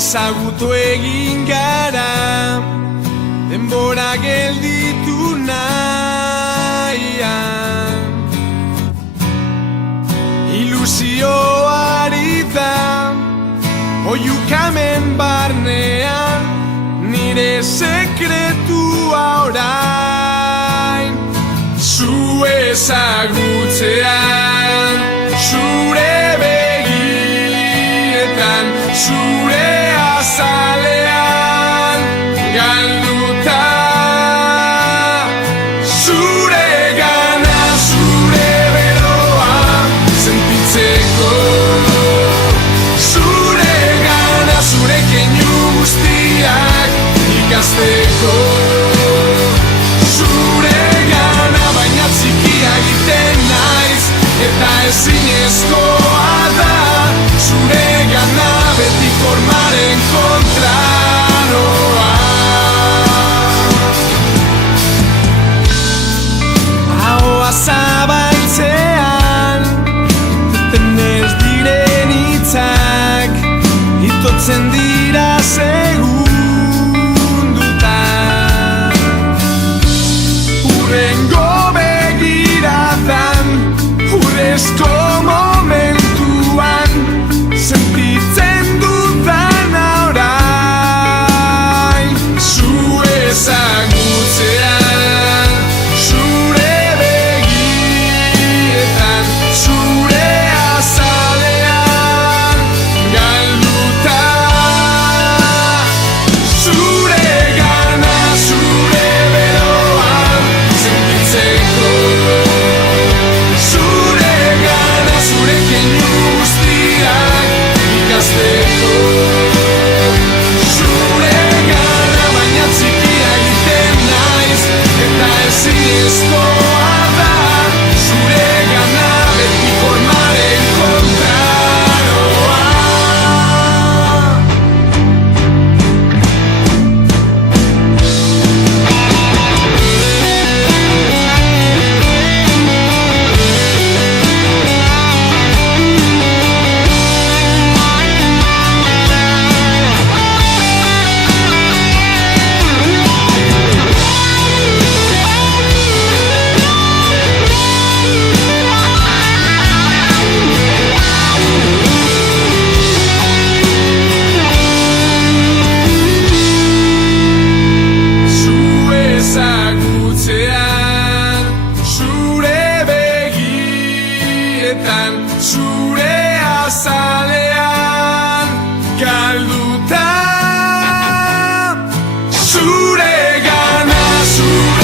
ezagutu egin gara, denbora gelditu nahian. Ilusioari da, oiukamen barnean, nire sekretua orain. Zu ezagutzean, zure begietan, zure azalean, galduta. Zure gana, zure beroa, sentitzeko. Zure gana, zure keinu guztiak, ikasteko. Zure gana, baina txikia egiten naiz, eta ezinezkoa da. Zure gana, beti formaren kontra noa. Ahoa zabaltzean, eten ez diren hitzak, itotzen dira segundutan. Hurrengo begiratan, urrezko momentuan, sentitzen dudan orain. Zu ezagutzean, zure begietan, zure azalean, galduta. Zure gana, zure beroa, sentitzeko. Zure gana, zure keinu guztiak, ikasteko. Zure gana, baina txikia egiten naiz, eta ezinezkoa da. Zure gana, beti formaren kontra noa. Zu ezagutzean, zure begietan, zure azalean, galduta. Zure gana, zure